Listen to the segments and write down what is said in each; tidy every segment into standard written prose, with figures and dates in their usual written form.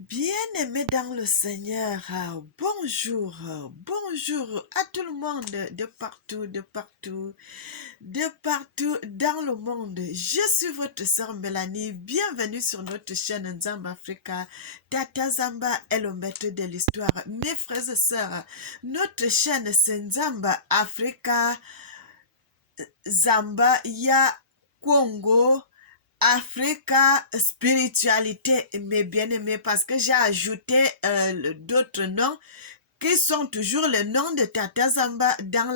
Bien-aimés dans le Seigneur, bonjour à tout le monde de partout dans le monde. Je suis votre sœur Mélanie, bienvenue sur notre chaîne Nzamba Africa. Tata Zamba est le maître de l'histoire. Mes frères et sœurs, notre chaîne c'est Nzamba Africa, Zamba ya Congo, Africa Spiritualité, mes bien-aimés, parce que j'ai ajouté d'autres noms qui sont toujours le nom de Tata Zamba dans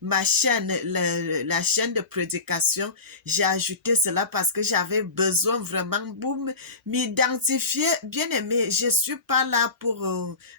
ma chaîne, la chaîne de prédication. J'ai ajouté cela parce que j'avais besoin vraiment pour m'identifier. Bien aimé, je suis pas là pour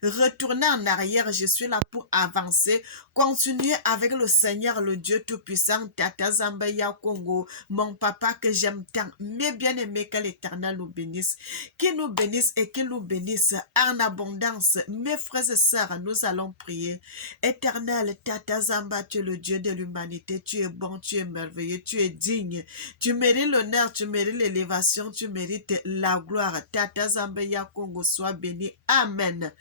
retourner en arrière, je suis là pour avancer, continuer avec le Seigneur, le Dieu Tout-Puissant, Tata Zamba ya Congo, mon papa que j'aime tant. Mes bien-aimés, que l'Éternel nous bénisse, qu'il nous bénisse et qu'il nous bénisse en abondance. Mes frères et sœurs, nous allons prier. Éternel, Tata Zamba, tu es le Dieu de l'humanité, tu es bon, tu es merveilleux, tu es digne, tu mérites l'honneur, tu mérites l'élévation, tu mérites la gloire. Tata Zamba ya Congo, sois béni. Amen.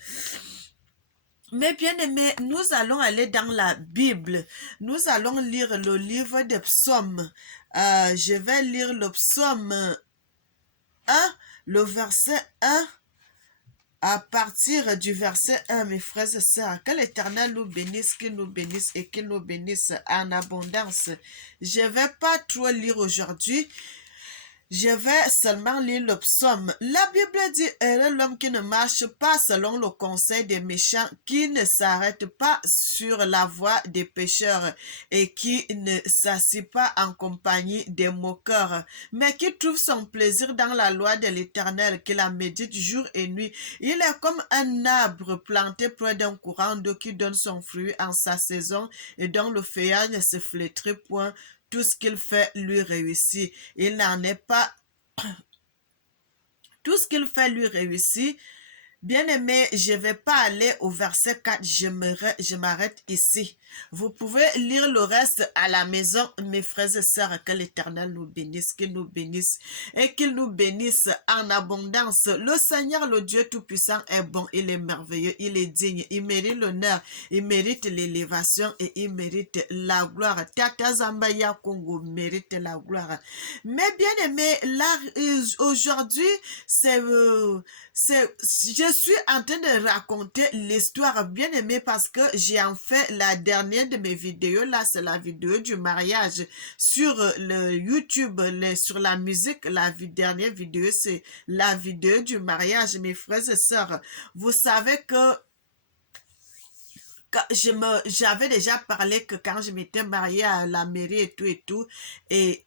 Mes bien-aimés, nous allons aller dans la Bible. Nous allons lire le livre des psaumes. Je vais lire le psaume 1, le verset 1. À partir du verset 1, mes frères et sœurs, que l'Éternel nous bénisse, qu'il nous bénisse et qu'il nous bénisse en abondance. Je ne vais pas trop lire aujourd'hui. Je vais seulement lire le psaume. La Bible dit, heureux l'homme qui ne marche pas selon le conseil des méchants, qui ne s'arrête pas sur la voie des pécheurs et qui ne s'assied pas en compagnie des moqueurs, mais qui trouve son plaisir dans la loi de l'Éternel, qui la médite jour et nuit. Il est comme un arbre planté près d'un courant d'eau qui donne son fruit en sa saison et dont le feuillage ne se flétrit point. Tout ce qu'il fait lui réussit. Il n'en est pas. Tout ce qu'il fait lui réussit. Bien-aimé, je ne vais pas aller au verset 4, je m'arrête ici. Vous pouvez lire le reste à la maison, mes frères et sœurs, que l'Éternel nous bénisse, qu'il nous bénisse et qu'il nous bénisse en abondance. Le Seigneur, le Dieu Tout-Puissant est bon, il est merveilleux, il est digne, il mérite l'honneur, il mérite l'élévation et il mérite la gloire. Tata Zamba ya Congo mérite la gloire. Mais bien-aimé, là, aujourd'hui, je suis en train de raconter l'histoire bien aimée parce que j'ai en fait la dernière de mes vidéos, là c'est la vidéo du mariage sur le YouTube, sur la musique, dernière vidéo c'est la vidéo du mariage, mes frères et sœurs. Vous savez que j'avais déjà parlé que quand je m'étais mariée à la mairie et tout, et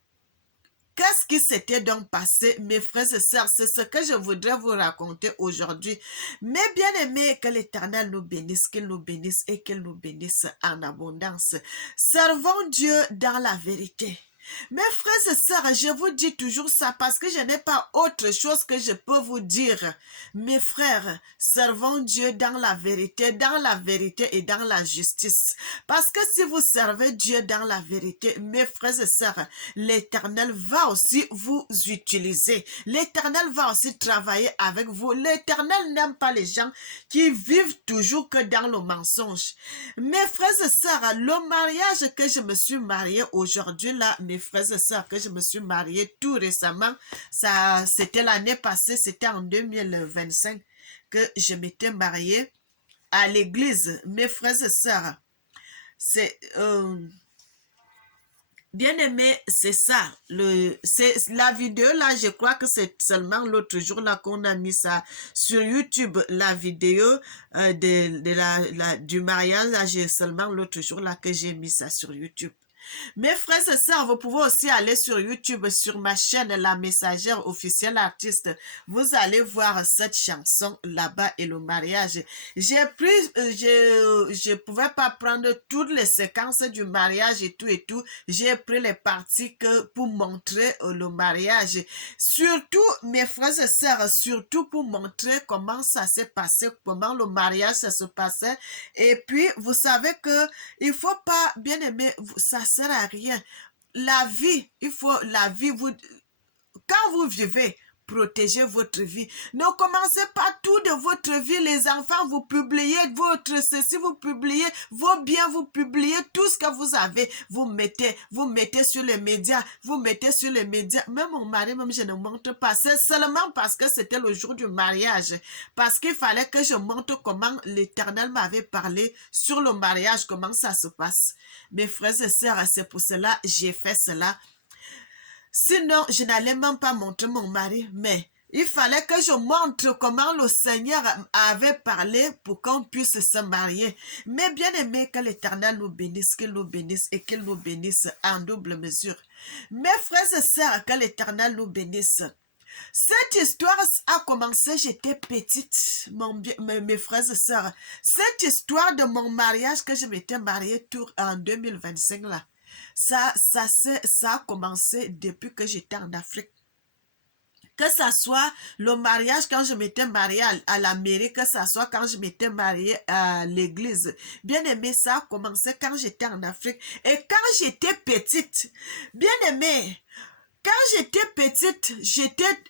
qu'est-ce qui s'était donc passé, mes frères et sœurs? C'est ce que je voudrais vous raconter aujourd'hui. Mais bien aimés, que l'Éternel nous bénisse, qu'il nous bénisse et qu'il nous bénisse en abondance. Servons Dieu dans la vérité. Mes frères et sœurs, je vous dis toujours ça parce que je n'ai pas autre chose que je peux vous dire. Mes frères, servons Dieu dans la vérité et dans la justice. Parce que si vous servez Dieu dans la vérité, mes frères et sœurs, l'Éternel va aussi vous utiliser. L'Éternel va aussi travailler avec vous. L'Éternel n'aime pas les gens qui vivent toujours que dans le mensonge. Mes frères et sœurs, le mariage que je me suis mariée aujourd'hui là, mes frères et sœurs, que je me suis mariée tout récemment, ça, c'était l'année passée, c'était en 2025 que je m'étais mariée à l'église. Mes frères et sœurs, c'est bien aimé, c'est ça. C'est la vidéo là, je crois que c'est seulement l'autre jour là qu'on a mis ça sur YouTube. La vidéo du mariage là, j'ai seulement l'autre jour là que j'ai mis ça sur YouTube. Mes frères et sœurs, vous pouvez aussi aller sur YouTube, sur ma chaîne La Messagère officielle artiste. Vous allez voir cette chanson là-bas et le mariage. J'ai pris, je pouvais pas prendre toutes les séquences du mariage et tout. J'ai pris les parties pour montrer le mariage. Surtout, mes frères et sœurs, surtout pour montrer comment ça s'est passé, comment le mariage ça se passait. Et puis, vous savez que il faut pas, bien aimer, ça sert à rien. La vie, il faut la vie, quand vous vivez, protéger votre vie. Ne commencez pas tout de votre vie, les enfants, vous publiez votre ceci, vous publiez vos biens, vous publiez tout ce que vous avez, vous mettez sur les médias, Même mon mari, même je ne montre pas, c'est seulement parce que c'était le jour du mariage, parce qu'il fallait que je montre comment l'Éternel m'avait parlé sur le mariage, comment ça se passe. Mes frères et sœurs, c'est pour cela j'ai fait cela. Sinon, je n'allais même pas montrer mon mari, mais il fallait que je montre comment le Seigneur avait parlé pour qu'on puisse se marier. Mais bien aimé, que l'Éternel nous bénisse, qu'il nous bénisse et qu'il nous bénisse en double mesure. Mes frères et sœurs, que l'Éternel nous bénisse. Cette histoire a commencé, j'étais petite, mes frères et sœurs. Cette histoire de mon mariage, que je m'étais mariée en 2025 là. Ça a commencé depuis que j'étais en Afrique. Que ça soit le mariage quand je m'étais mariée à la mairie, que ça soit quand je m'étais mariée à l'église. Bien aimé, ça a commencé quand j'étais en Afrique. Et quand j'étais petite, bien aimé, quand j'étais petite,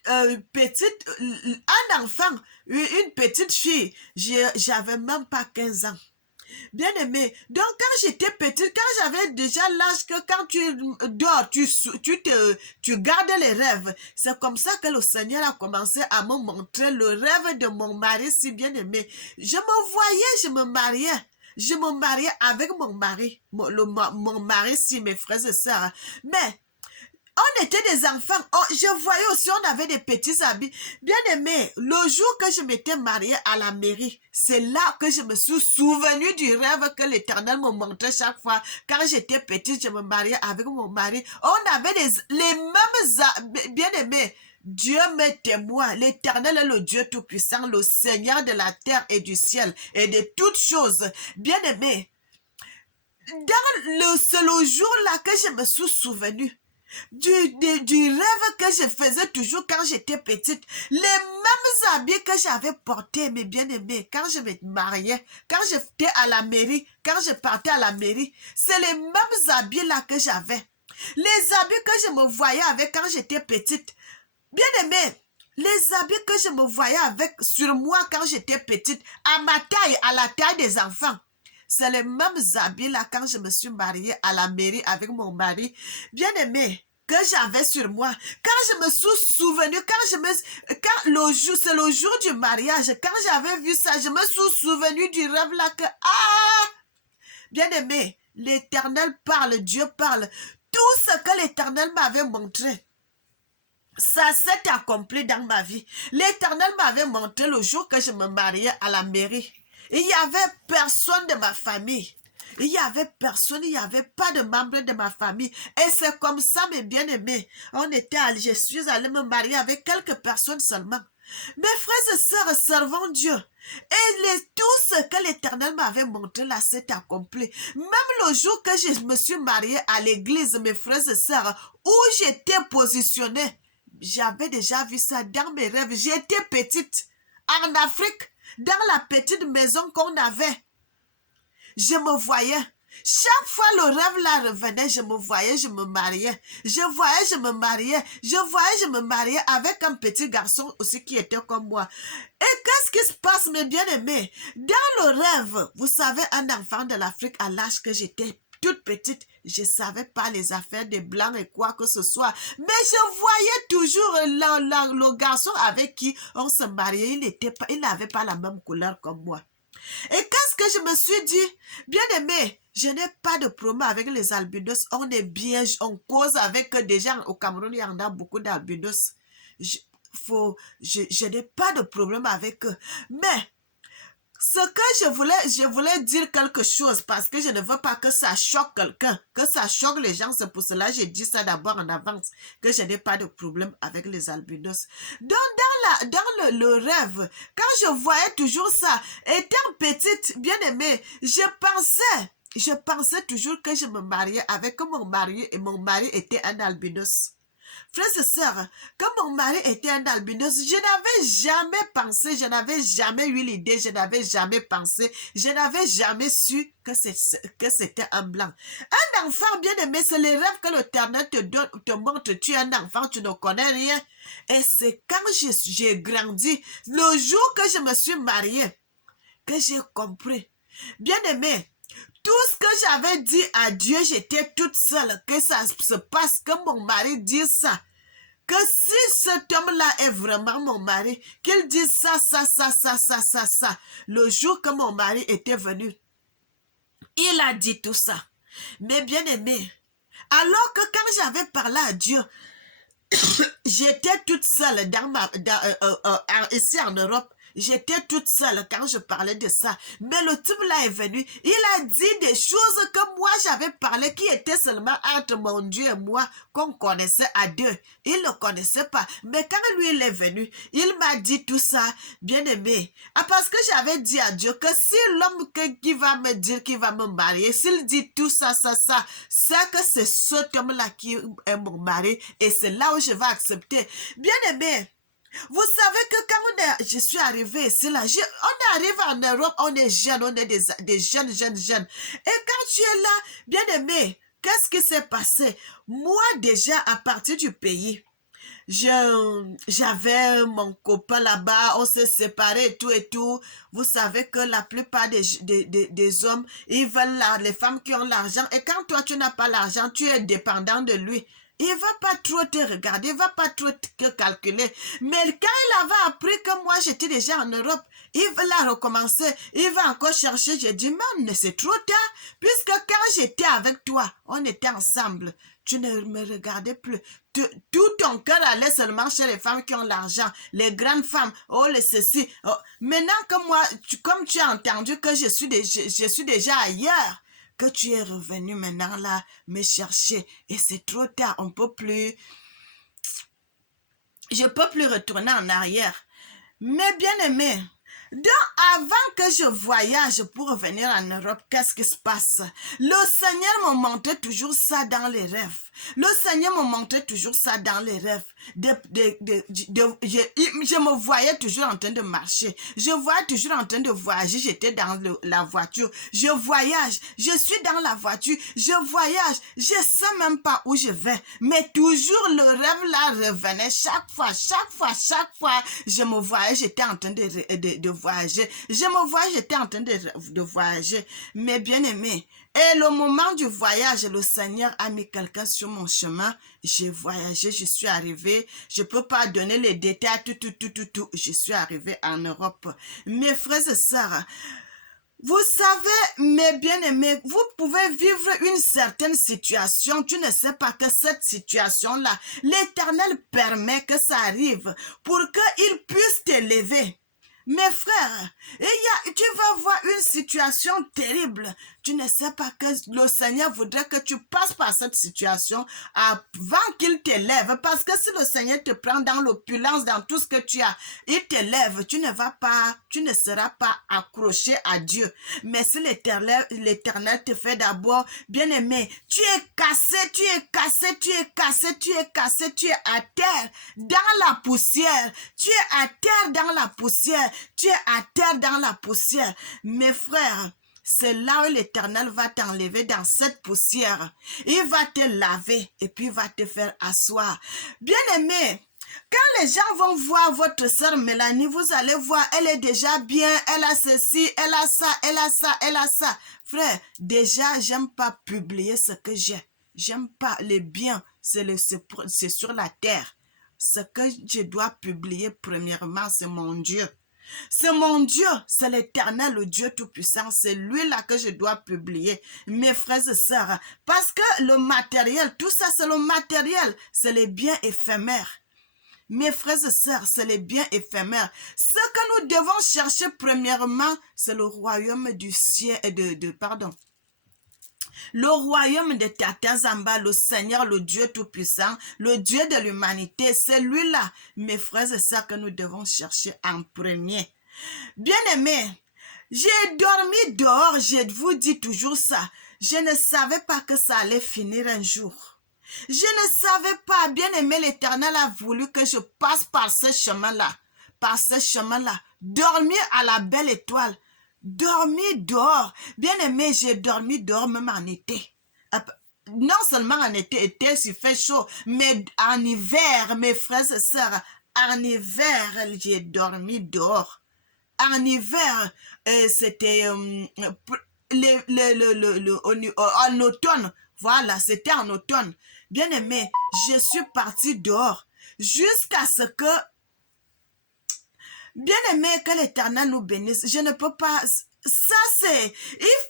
un enfant, une petite fille, j'avais même pas 15 ans. Bien aimé, donc quand j'étais petite, quand j'avais déjà l'âge que quand tu dors, tu gardes les rêves, c'est comme ça que le Seigneur a commencé à me montrer le rêve de mon mari si bien aimé. Je me voyais, je me mariais avec mon mari, mon mari si mes frères et sœurs, mais on était des enfants. Je voyais aussi, on avait des petits habits. Bien aimé, le jour que je m'étais mariée à la mairie, c'est là que je me suis souvenue du rêve que l'Éternel me montrait chaque fois. Quand j'étais petite, je me mariais avec mon mari. On avait les mêmes... Bien aimé, Dieu m'est témoin. L'Éternel est le Dieu Tout-Puissant, le Seigneur de la terre et du ciel et de toutes choses. Bien aimé, c'est le jour-là que je me suis souvenue du rêve que je faisais toujours quand j'étais petite. Les mêmes habits que j'avais portés, mes bien-aimés, quand je me mariais, quand j'étais à la mairie, quand je partais à la mairie, c'est les mêmes habits là que j'avais. Les habits que je me voyais avec quand j'étais petite. Bien-aimés, les habits que je me voyais avec sur moi quand j'étais petite, à ma taille, à la taille des enfants. C'est les mêmes habits là quand je me suis mariée à la mairie avec mon mari. Bien aimé, que j'avais sur moi. Quand je me suis souvenue, c'est le jour du mariage, quand j'avais vu ça, je me suis souvenue du rêve là que, bien aimé, l'Éternel parle, Dieu parle. Tout ce que l'Éternel m'avait montré, ça s'est accompli dans ma vie. L'Éternel m'avait montré le jour que je me mariais à la mairie. Il n'y avait personne de ma famille. Il n'y avait personne, il n'y avait pas de membres de ma famille. Et c'est comme ça, mes bien-aimés. Je suis allée me marier avec quelques personnes seulement. Mes frères et sœurs, servons Dieu. Et tout ce que l'Éternel m'avait montré là, s'est accompli. Même le jour que je me suis mariée à l'église, mes frères et sœurs, où j'étais positionnée, j'avais déjà vu ça dans mes rêves. J'étais petite, en Afrique, dans la petite maison qu'on avait. Je me voyais. Chaque fois le rêve là revenait, je me voyais, je me mariais. Je voyais, je me mariais. Je voyais, je me mariais avec un petit garçon aussi qui était comme moi. Et qu'est-ce qui se passe, mes bien-aimés? Dans le rêve, vous savez, un enfant de l'Afrique à l'âge que j'étais toute petite, je ne savais pas les affaires des blancs et quoi que ce soit. Mais je voyais toujours le garçon avec qui on se mariait. Il n'avait pas la même couleur comme moi. Et qu'est-ce que je me suis dit? Bien aimé, je n'ai pas de problème avec les albinos. On est bien, on cause avec des gens. Au Cameroun, il y en a beaucoup d'albinos. Je n'ai pas de problème avec eux. Mais ce que je voulais dire quelque chose parce que je ne veux pas que ça choque quelqu'un, que ça choque les gens. C'est pour cela que j'ai dit ça d'abord en avance, que je n'ai pas de problème avec les albinos. Donc, dans le rêve, quand je voyais toujours ça, étant petite, bien aimée, je pensais toujours que je me mariais avec mon mari et mon mari était un albinos. Frères et sœurs, quand mon mari était un albinos, je n'avais jamais pensé, je n'avais jamais eu l'idée, je n'avais jamais pensé, je n'avais jamais su que c'était un blanc. Un enfant bien aimé, c'est les rêves que l'Éternel te donne, te montre. Tu es un enfant, tu ne connais rien. Et c'est quand j'ai grandi, le jour que je me suis mariée, que j'ai compris. Bien aimé, tout ce que j'avais dit à Dieu, j'étais toute seule, que ça se passe, que mon mari dise ça. Que si cet homme-là est vraiment mon mari, qu'il dise ça. Le jour que mon mari était venu, il a dit tout ça. Mais bien aimé, alors que quand j'avais parlé à Dieu, j'étais toute seule ici en Europe. J'étais toute seule quand je parlais de ça. Mais le type là est venu. Il a dit des choses que moi j'avais parlé qui étaient seulement entre mon Dieu et moi, qu'on connaissait à deux. Il ne connaissait pas. Mais quand lui il est venu, il m'a dit tout ça, bien aimé. Ah, parce que j'avais dit à Dieu que si l'homme qui va me dire qu'il va me marier, s'il dit tout ça, c'est que c'est cet homme-là qui est mon mari. Et c'est là où je vais accepter. Bien aimé. Vous savez que quand je suis arrivée ici, là, on arrive en Europe, on est jeunes, on est des jeunes. Et quand tu es là, bien aimé, qu'est-ce qui s'est passé? Moi, déjà, à partir du pays, j'avais mon copain là-bas, on s'est séparés et tout. Vous savez que la plupart des hommes, ils veulent les femmes qui ont l'argent. Et quand toi, tu n'as pas l'argent, tu es dépendant de lui. Il va pas trop te regarder, il va pas trop te calculer. Mais quand il avait appris que moi, j'étais déjà en Europe, il va recommencer, il va encore chercher. J'ai dit, mais c'est trop tard, puisque quand j'étais avec toi, on était ensemble. Tu ne me regardais plus. Tout ton cœur allait seulement chez les femmes qui ont l'argent, les grandes femmes, oh, les ceci. Oh. Maintenant que moi, comme tu as entendu que je suis déjà ailleurs, que tu es revenu maintenant là me chercher et c'est trop tard, je peux plus retourner en arrière. Mais bien aimé, donc avant que je voyage pour revenir en Europe, qu'est-ce qui se passe? Le Seigneur me montrait toujours ça dans les rêves. Le Seigneur me montrait toujours ça dans les rêves. Je me voyais toujours en train de marcher. Je voyais toujours en train de voyager. J'étais dans la voiture. Je voyage. Je suis dans la voiture. Je voyage. Je ne sais même pas où je vais. Mais toujours le rêve là revenait. Chaque fois. Je me voyais. J'étais en train de voyager. Je me voyais. J'étais en train de voyager. Mais bien aimé. Et le moment du voyage, le Seigneur a mis quelqu'un sur mon chemin. J'ai voyagé, je suis arrivé. Je ne peux pas donner les détails, tout. Je suis arrivé en Europe. Mes frères et sœurs, vous savez, mes bien-aimés, vous pouvez vivre une certaine situation. Tu ne sais pas que cette situation-là, l'Éternel permet que ça arrive pour qu'il puisse t'élever. Mes frères, tu vas voir une situation terrible. Tu ne sais pas que le Seigneur voudrait que tu passes par cette situation avant qu'il t'élève. Parce que si le Seigneur te prend dans l'opulence, dans tout ce que tu as, il t'élève, tu ne seras pas accroché à Dieu. Mais si l'Éternel te fait d'abord, bien aimé, tu es cassé, tu es à terre dans la poussière. Tu es à terre dans la poussière. Tu es à terre dans la poussière. Mes frères, c'est là où l'Éternel va t'enlever dans cette poussière. Il va te laver et puis il va te faire asseoir. Bien-aimé, quand les gens vont voir votre sœur Mélanie, vous allez voir, elle est déjà bien, elle a ceci, elle a ça. Frère, déjà, j'aime pas publier ce que j'ai. J'aime pas les biens, c'est sur la terre. Ce que je dois publier premièrement, c'est mon Dieu. C'est mon Dieu, c'est l'Éternel, le Dieu Tout-Puissant. C'est lui-là que je dois publier, mes frères et sœurs. Parce que le matériel, tout ça, c'est le matériel. C'est les biens éphémères. Mes frères et sœurs, c'est les biens éphémères. Ce que nous devons chercher premièrement, c'est le royaume du ciel, le royaume de Tatazamba, le Seigneur, le Dieu Tout-Puissant, le Dieu de l'humanité, c'est lui-là, mes frères et sœurs, que nous devons chercher en premier. Bien-aimés, j'ai dormi dehors, je vous dis toujours ça. Je ne savais pas que ça allait finir un jour. Je ne savais pas, bien aimé, l'Éternel a voulu que je passe par ce chemin-là. Par ce chemin-là. Dormir à la belle étoile. Dormir dehors. Bien aimé, j'ai dormi dehors même en été. Non seulement en été, il fait chaud, mais en hiver, mes frères et sœurs, en hiver, j'ai dormi dehors. En hiver, c'était en automne. Voilà, c'était en automne. Bien aimé, je suis partie dehors jusqu'à ce que, bien aimé, que l'Éternel nous bénisse. Je ne peux pas... Ça, c'est...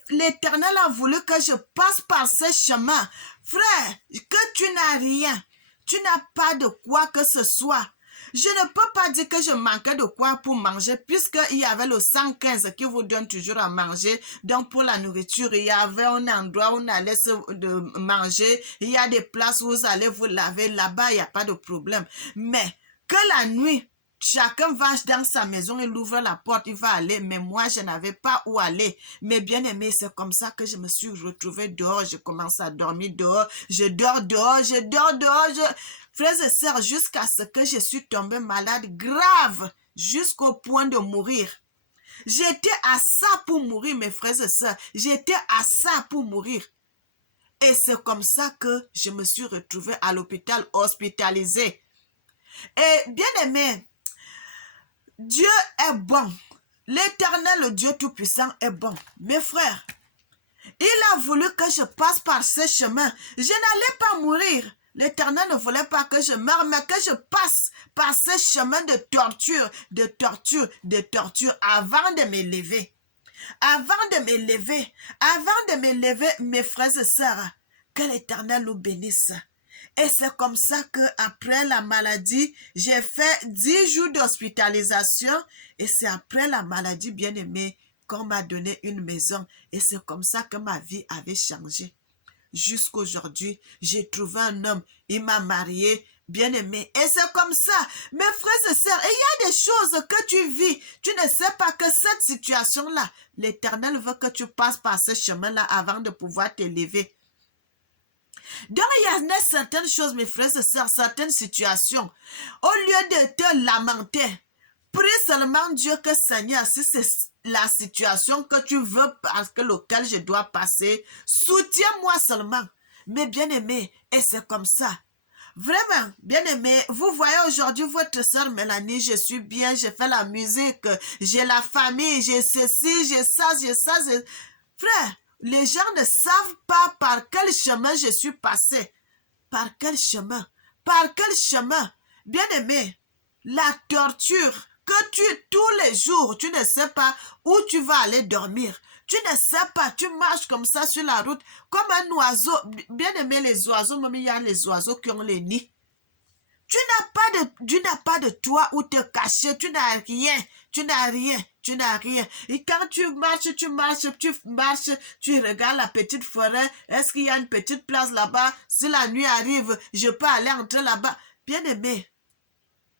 L'Éternel a voulu que je passe par ce chemin. Frère, que tu n'as rien. Tu n'as pas de quoi que ce soit. Je ne peux pas dire que je manquais de quoi pour manger, puisqu'il y avait le 115 qui vous donne toujours à manger. Donc, pour la nourriture, il y avait un endroit où on allait manger. Il y a des places où vous allez vous laver. Là-bas, il n'y a pas de problème. Mais que la nuit, chacun va dans sa maison, il ouvre la porte, il va aller. Mais moi, je n'avais pas où aller. Mais bien aimé, c'est comme ça que je me suis retrouvée dehors. Je commence à dormir dehors. Je dors dehors, je dors dehors. Frères et sœurs, jusqu'à ce que je suis tombée malade grave, jusqu'au point de mourir. J'étais à ça pour mourir, mes frères et sœurs. J'étais à ça pour mourir. Et c'est comme ça que je me suis retrouvée à l'hôpital, hospitalisée. Et bien aimé, Dieu est bon. L'Éternel, le Dieu Tout-Puissant est bon. Mes frères, il a voulu que je passe par ce chemin. Je n'allais pas mourir. L'Éternel ne voulait pas que je meure, mais que je passe par ce chemin de torture, de torture, de torture avant de m'élever. Avant de m'élever, mes frères et sœurs, que l'Éternel nous bénisse. Et c'est comme ça qu'après la maladie, j'ai fait 10 jours d'hospitalisation. Et c'est après la maladie, bien aimée, qu'on m'a donné une maison. Et c'est comme ça que ma vie avait changé. Jusqu'aujourd'hui, j'ai trouvé un homme, il m'a marié, bien aimé. Et c'est comme ça, mes frères et sœurs, il y a des choses que tu vis. Tu ne sais pas que cette situation-là, l'Éternel veut que tu passes par ce chemin-là avant de pouvoir t'élever. Donc, il y a certaines choses, mes frères et sœurs, certaines situations. Au lieu de te lamenter, prie seulement Dieu que Seigneur, si c'est la situation que tu veux, parce que laquelle je dois passer, soutiens-moi seulement. Mais bien aimé, et c'est comme ça. Vraiment, bien aimé, vous voyez aujourd'hui votre soeur Mélanie, je suis bien, j'ai fait la musique, j'ai la famille, j'ai ceci, j'ai ça. Frère, les gens ne savent pas par quel chemin je suis passé. Par quel chemin? Par quel chemin? Bien aimé, la torture que tous les jours, tu ne sais pas où tu vas aller dormir. Tu ne sais pas, tu marches comme ça sur la route, comme un oiseau. Bien aimé, les oiseaux, même il y a les oiseaux qui ont les nids. Tu n'as pas de toit où te cacher, tu n'as rien. Et quand tu marches, tu regardes la petite forêt. Est-ce qu'il y a une petite place là-bas? Si la nuit arrive, je peux aller entrer là-bas. Bien aimé,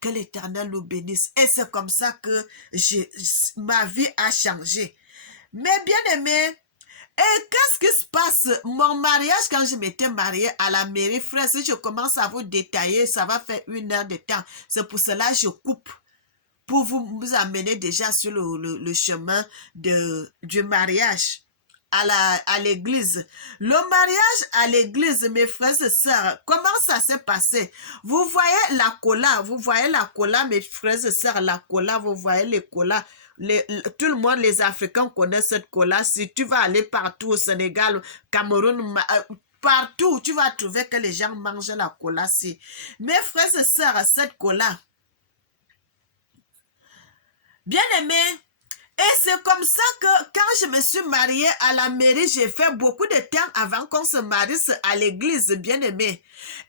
que l'Éternel nous bénisse. Et c'est comme ça que ma vie a changé. Mais bien aimé, et qu'est-ce qui se passe? Mon mariage, quand je m'étais mariée à la mairie, frère, si je commence à vous détailler, ça va faire 1 heure de temps. C'est pour cela que je coupe. Pour vous amener déjà sur le chemin du mariage à l'église. Le mariage à l'église, mes frères et sœurs, comment ça s'est passé? Vous voyez la cola, mes frères et sœurs, la cola, vous voyez les colas. Tout le monde, les Africains connaissent cette cola. Si tu vas aller partout au Sénégal, Cameroun, partout, tu vas trouver que les gens mangent la cola. Si. Mes frères et sœurs, cette cola, bien aimé, et c'est comme ça que quand je me suis mariée à la mairie, j'ai fait beaucoup de temps avant qu'on se marie à l'église, bien aimé.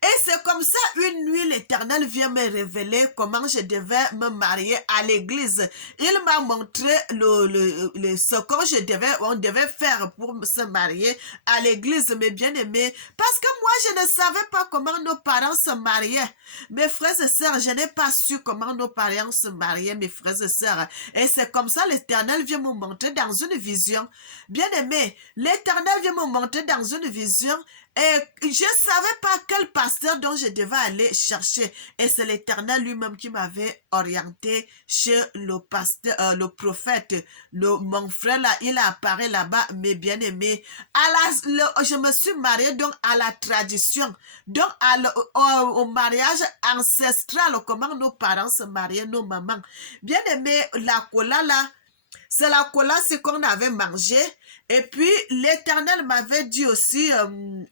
Et c'est comme ça, une nuit, l'Éternel vient me révéler comment je devais me marier à l'église. Il m'a montré ce qu'on devait faire pour se marier à l'église, mes bien-aimés. Parce que moi, je ne savais pas comment nos parents se mariaient. Mes frères et sœurs, je n'ai pas su comment nos parents se mariaient, mes frères et sœurs. Et c'est comme ça, l'Éternel vient me montrer dans une vision. Bien-aimé, l'Éternel vient me montrer dans une vision et je ne savais pas quel pasteur dont je devais aller chercher. Et c'est l'Éternel lui-même qui m'avait orienté chez le pasteur, le prophète. Mon frère là, il apparaît là-bas, mes bien-aimés. Je me suis mariée donc à la tradition, donc au mariage ancestral, comment nos parents se mariaient, nos mamans. Bien-aimé, la cola là, c'est la cola, c'est qu'on avait mangé. Et puis, l'Éternel m'avait dit aussi,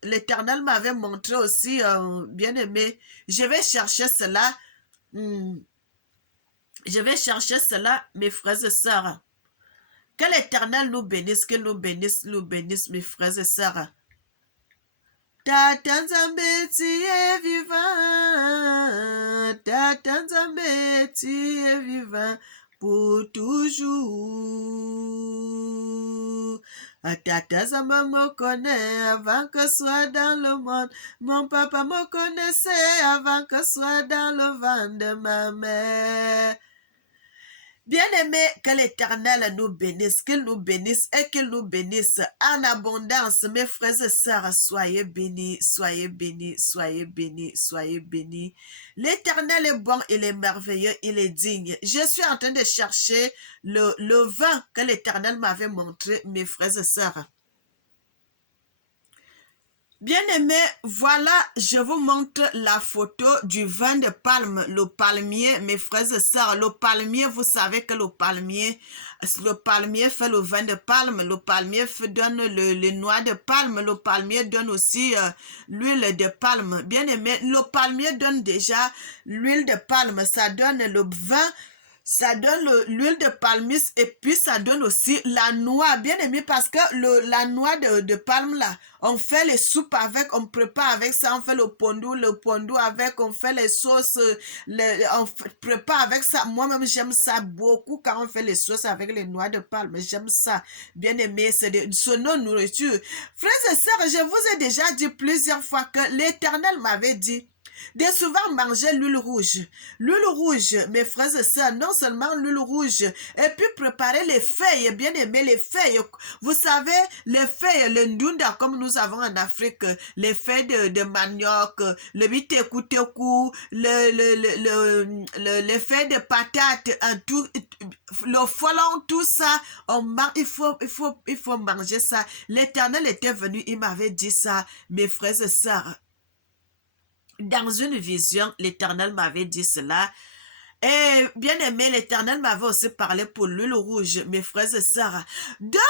l'Éternel m'avait montré aussi, bien aimé, je vais chercher cela. Je vais chercher cela, mes frères et sœurs. Que l'Éternel nous bénisse, que nous bénisse, mes frères et sœurs. Tata Nzambe, tu es vivant. Tata Nzambe, tu es vivant pour toujours. Tata Nzambe me connaît avant que soit dans le monde. Mon papa me connaissait avant que soit dans le ventre de ma mère. Bien-aimé, que l'Éternel nous bénisse, qu'il nous bénisse et qu'il nous bénisse en abondance. Mes frères et sœurs, soyez bénis, soyez bénis, soyez bénis, soyez bénis. L'Éternel est bon, il est merveilleux, il est digne. Je suis en train de chercher le vin que l'Éternel m'avait montré, mes frères et sœurs. Bien-aimés, voilà, je vous montre la photo du vin de palme, le palmier, mes frères et sœurs. Le palmier, vous savez que le palmier fait le vin de palme, le palmier donne les noix de palme, le palmier donne aussi l'huile de palme. Bien-aimés, le palmier donne déjà l'huile de palme, ça donne le vin. Ça donne l'huile de palmis et puis ça donne aussi la noix, bien aimé, parce que la noix de palme là, on fait les soupes avec, on prépare avec ça, on fait le pondu avec, on fait les sauces, on prépare avec ça. Moi-même, j'aime ça beaucoup quand on fait les sauces avec les noix de palme, j'aime ça, bien aimé, c'est nos nourriture. Frères et sœurs, je vous ai déjà dit plusieurs fois que l'Éternel m'avait dit de souvent manger l'huile rouge. L'huile rouge, mes frères et sœurs, non seulement l'huile rouge, et puis préparer les feuilles, bien aimé, les feuilles. Vous savez, les feuilles, le ndunda, comme nous avons en Afrique, les feuilles de manioc, le bitekuteku, les feuilles de patates, le folon, tout ça, il faut manger ça. L'Éternel était venu, il m'avait dit ça, mes frères et sœurs. Dans une vision, l'Éternel m'avait dit cela. Et bien aimé, l'Éternel m'avait aussi parlé pour l'huile rouge, mes frères et sœurs. Donc,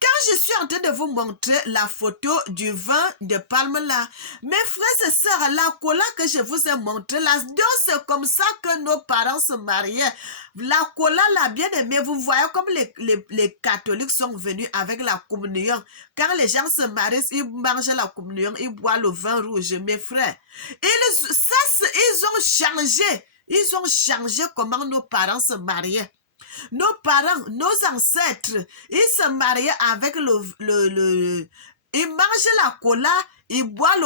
quand je suis en train de vous montrer la photo du vin de palme là, mes frères et sœurs, la cola que je vous ai montré là, donc c'est comme ça que nos parents se mariaient. La cola là, bien aimé, vous voyez comme les catholiques sont venus avec la communion. Quand les gens se marient, ils mangent la communion, ils boivent le vin rouge, mes frères. Ils ont changé. Ils ont changé comment nos parents se mariaient. Nos parents, nos ancêtres, ils se mariaient avec ils mangeaient la cola, ils boivent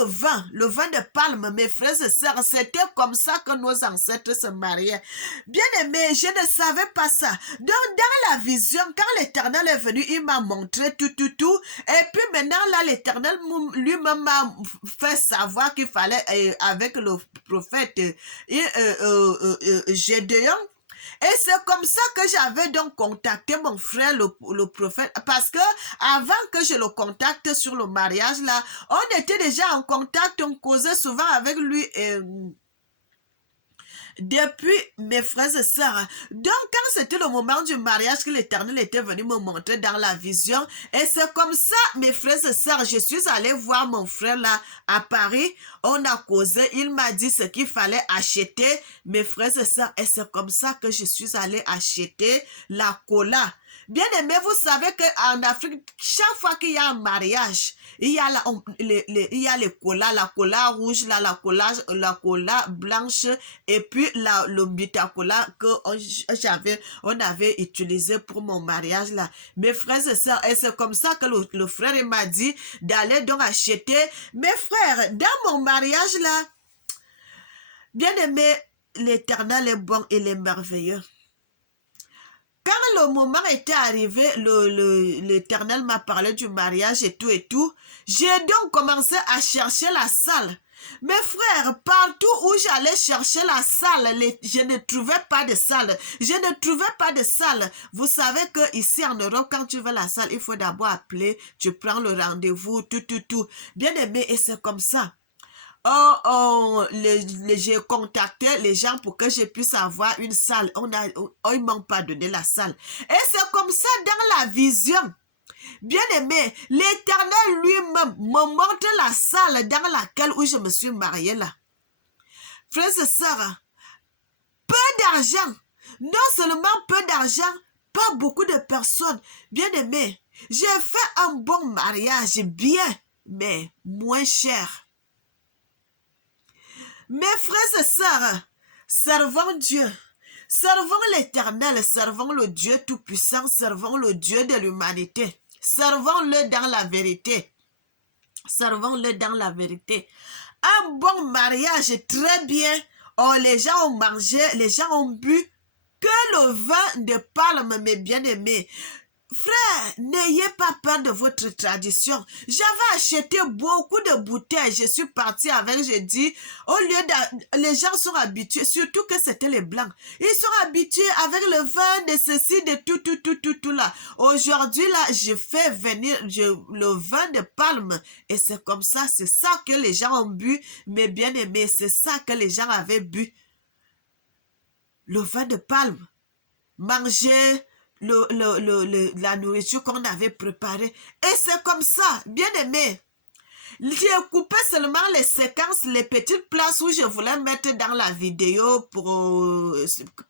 le vin de palme, mes frères et sœurs. C'était comme ça que nos ancêtres se mariaient. Bien aimé, je ne savais pas ça. Donc, dans la vision, quand l'Éternel est venu, il m'a montré tout. Et puis maintenant, là, l'Éternel lui-même m'a fait savoir qu'il fallait, avec le prophète Gédéon, et c'est comme ça que j'avais donc contacté mon frère, le prophète, parce que avant que je le contacte sur le mariage là, on était déjà en contact, on causait souvent avec lui depuis mes frères et sœurs. Donc, quand c'était le moment du mariage que l'Éternel était venu me montrer dans la vision, et c'est comme ça, mes frères et sœurs, je suis allée voir mon frère là à Paris, on a causé, il m'a dit ce qu'il fallait acheter, mes frères et sœurs, et c'est comme ça que je suis allée acheter la cola. Bien aimé, vous savez qu'en Afrique, chaque fois qu'il y a un mariage, il y a les colas, la cola rouge, la cola blanche, et puis le bitacola on avait utilisé pour mon mariage là. Mes frères et sœurs, et c'est comme ça que le frère m'a dit d'aller donc acheter. Mes frères, dans mon mariage là, bien aimé, l'Éternel est bon, il est merveilleux. Quand le moment était arrivé, l'Éternel m'a parlé du mariage et tout, j'ai donc commencé à chercher la salle. Mes frères, partout où j'allais chercher la salle, je ne trouvais pas de salle. Je ne trouvais pas de salle. Vous savez que ici en Europe, quand tu veux la salle, il faut d'abord appeler, tu prends le rendez-vous, tout. Bien aimé, et c'est comme ça. J'ai contacté les gens pour que je puisse avoir une salle. Ils m'ont pas donné la salle. Et c'est comme ça dans la vision. Bien-aimé, l'Éternel lui-même me montre la salle dans laquelle où je me suis mariée là. Frères et sœurs, peu d'argent. Non seulement peu d'argent, pas beaucoup de personnes. Bien-aimé, j'ai fait un bon mariage, bien, mais moins cher. Mes frères et sœurs, servons Dieu. Servons l'Éternel, servons le Dieu Tout-Puissant, servons le Dieu de l'humanité. Servons-le dans la vérité. Servons-le dans la vérité. Un bon mariage, très bien. Oh, les gens ont mangé, les gens ont bu. Que le vin de palme, mes bien-aimés. Frère, n'ayez pas peur de votre tradition. J'avais acheté beaucoup de bouteilles. Je suis partie avec, je dis, au lieu de... Les gens sont habitués, surtout que c'était les blancs. Ils sont habitués avec le vin de ceci, de tout là. Aujourd'hui, là, je fais venir le vin de palme. Et c'est comme ça, c'est ça que les gens ont bu. Mes bien-aimés, c'est ça que les gens avaient bu. Le vin de palme. Manger... la nourriture qu'on avait préparée. Et c'est comme ça, bien aimé. J'ai coupé seulement les séquences, les petites places où je voulais mettre dans la vidéo pour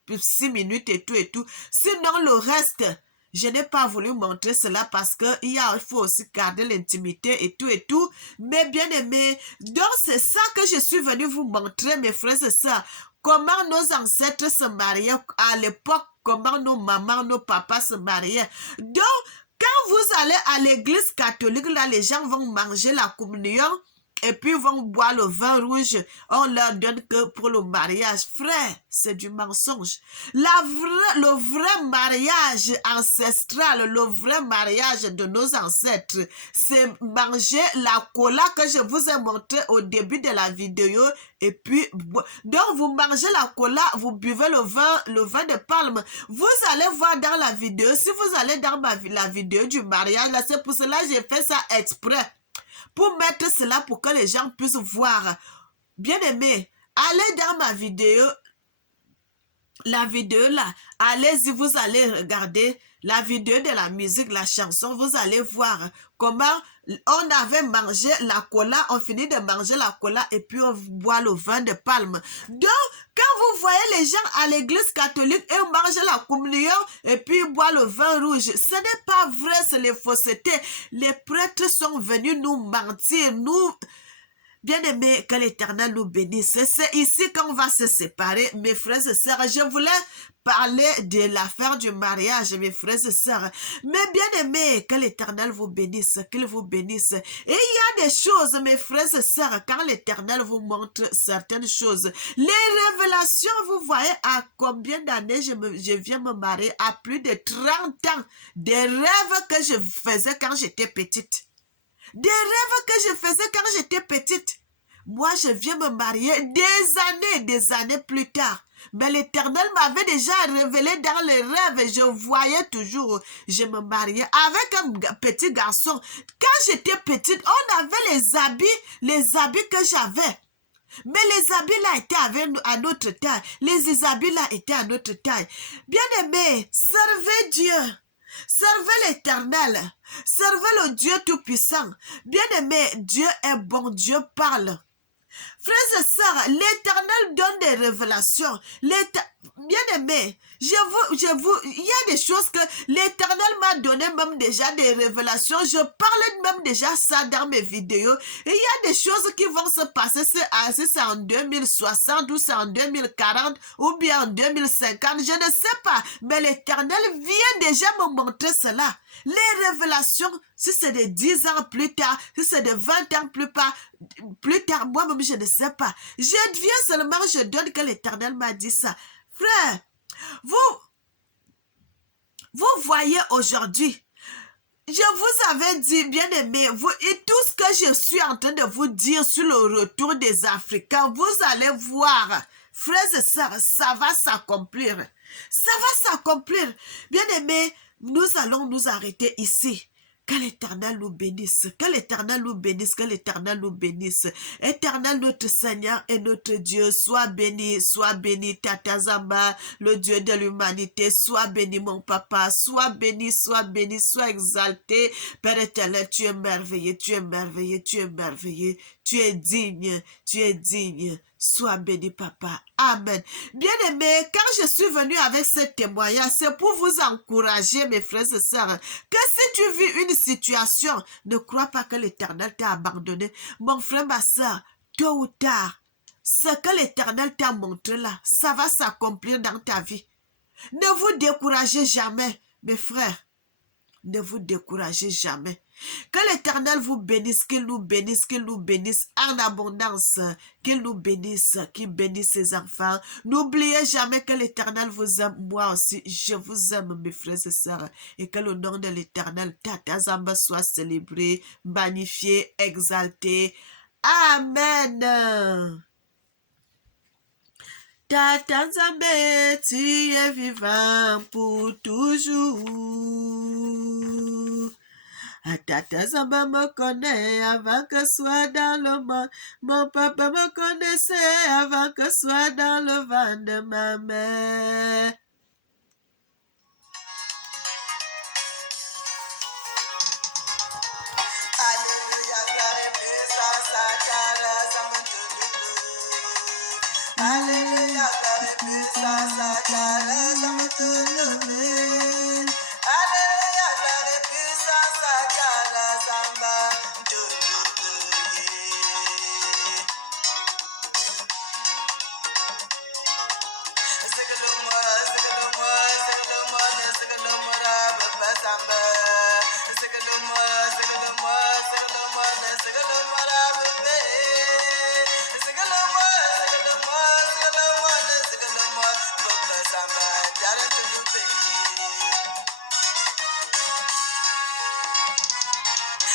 6 minutes et tout. Sinon, le reste, je n'ai pas voulu montrer cela parce que il faut aussi garder l'intimité et tout. Mais bien aimé, donc c'est ça que je suis venu vous montrer, mes frères et sœurs. Comment nos ancêtres se mariaient à l'époque, comment nos mamans, nos papas se mariaient. Donc, quand vous allez à l'église catholique, là, les gens vont manger la communion et puis vont boire le vin rouge. On leur donne que pour le mariage. Frère, c'est du mensonge. Le vrai mariage ancestral, le vrai mariage de nos ancêtres, c'est manger la cola que je vous ai montré au début de la vidéo. Et puis, donc vous mangez la cola, vous buvez le vin de palme. Vous allez voir dans la vidéo, si vous allez dans la vidéo du mariage, là, c'est pour cela que j'ai fait ça exprès. Pour mettre cela pour que les gens puissent voir. Bien aimé, allez dans ma vidéo, la vidéo là, allez-y, vous allez regarder la vidéo de la musique, la chanson, vous allez voir comment on avait mangé la cola, on finit de manger la cola et puis on boit le vin de palme. Donc, quand vous voyez les gens à l'église catholique et mangent la communion et puis boivent le vin rouge, ce n'est pas vrai, c'est les faussetés. Les prêtres sont venus nous mentir, nous... Bien-aimés, que l'Éternel nous bénisse. C'est ici qu'on va se séparer, mes frères et sœurs. Je voulais parler de l'affaire du mariage, mes frères et sœurs. Mais bien-aimés, que l'Éternel vous bénisse, qu'il vous bénisse. Et il y a des choses, mes frères et sœurs, quand l'Éternel vous montre certaines choses. Les révélations, vous voyez à combien d'années je viens me marier, à plus de 30 ans. Des rêves que je faisais quand j'étais petite. Des rêves que je faisais quand j'étais petite. Moi, je viens me marier des années plus tard. Mais l'Éternel m'avait déjà révélé dans les rêves et je voyais toujours, je me mariais avec un petit garçon. Quand j'étais petite, on avait les habits que j'avais. Mais les habits là étaient à notre taille. Les habits là étaient à notre taille. Bien-aimés, servez Dieu. Servez l'Éternel. Servez le Dieu Tout-Puissant. Bien-aimé, Dieu est bon, Dieu parle. Frères et sœurs, l'Éternel donne des révélations. Bien-aimé, il y a des choses que l'Éternel m'a donné même déjà des révélations. Je parle même déjà ça dans mes vidéos. Et il y a des choses qui vont se passer, si c'est en 2060 ou c'est en 2040 ou bien en 2050, je ne sais pas. Mais l'Éternel vient déjà me montrer cela. Les révélations, si c'est de 10 ans plus tard, si c'est de 20 ans plus tard, moi-même je ne sais pas. Je viens seulement, je donne que l'Éternel m'a dit ça. Frère, Vous voyez aujourd'hui, je vous avais dit, bien aimé, et tout ce que je suis en train de vous dire sur le retour des Africains, vous allez voir, frères et sœurs, ça va s'accomplir. Ça va s'accomplir. Bien aimé, nous allons nous arrêter ici. Que l'Éternel nous bénisse, que l'Éternel nous bénisse, que l'Éternel nous bénisse. Éternel notre Seigneur et notre Dieu, sois béni, Tata Zamba, le Dieu de l'humanité, sois béni mon papa, sois béni, sois exalté. Père éternel, tu es merveilleux, tu es merveilleux, tu es merveilleux, tu es digne, sois béni papa. Amen. Bien-aimés, quand je suis venu avec ce témoignage, c'est pour vous encourager, mes frères et sœurs, que si tu vis une situation, ne crois pas que l'Éternel t'a abandonné. Mon frère, ma sœur, tôt ou tard, ce que l'Éternel t'a montré là, ça va s'accomplir dans ta vie. Ne vous découragez jamais, mes frères. Ne vous découragez jamais. Que l'Éternel vous bénisse, qu'il nous bénisse en abondance, qu'il nous bénisse, qu'il bénisse ses enfants. N'oubliez jamais que l'Éternel vous aime, moi aussi, je vous aime, mes frères et sœurs, et que le nom de l'Éternel, Tata Zamba, soit célébré, magnifié, exalté. Amen. Tata Zamba, tu es vivant pour toujours. Tata Zamba me connaît avant que soit dans le monde. Mon papa me connaissait avant que soit dans le ventre de ma mère. Alléluia,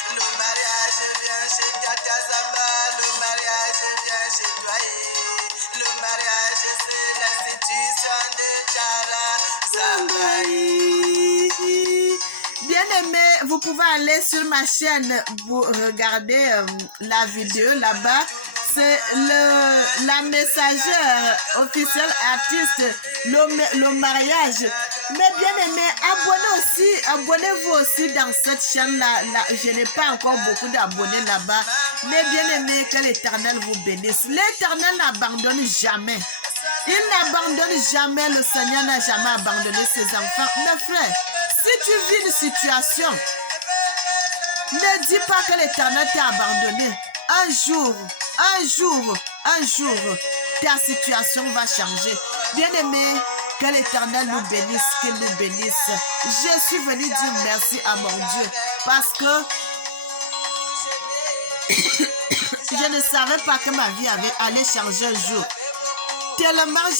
le mariage vient chez Tata Zamba, le mariage vient chez toi. Le mariage c'est l'institution de Tata Zamba. Bien-aimé, vous pouvez aller sur ma chaîne, vous regardez la vidéo là-bas. C'est la messagère officielle artiste, le mariage. Mais bien aimé, abonnez-vous aussi dans cette chaîne-là. Je n'ai pas encore beaucoup d'abonnés là-bas. Mais bien aimé, que l'Éternel vous bénisse. L'Éternel n'abandonne jamais. Il n'abandonne jamais. Le Seigneur n'a jamais abandonné ses enfants. Mes frères, si tu vis une situation, ne dis pas que l'Éternel t'a abandonné. Un jour, ta situation va changer. Bien-aimé, que l'Éternel nous bénisse, qu'il nous bénisse. Je suis venu dire merci à mon Dieu parce que je ne savais pas que ma vie allait changer un jour. Tellement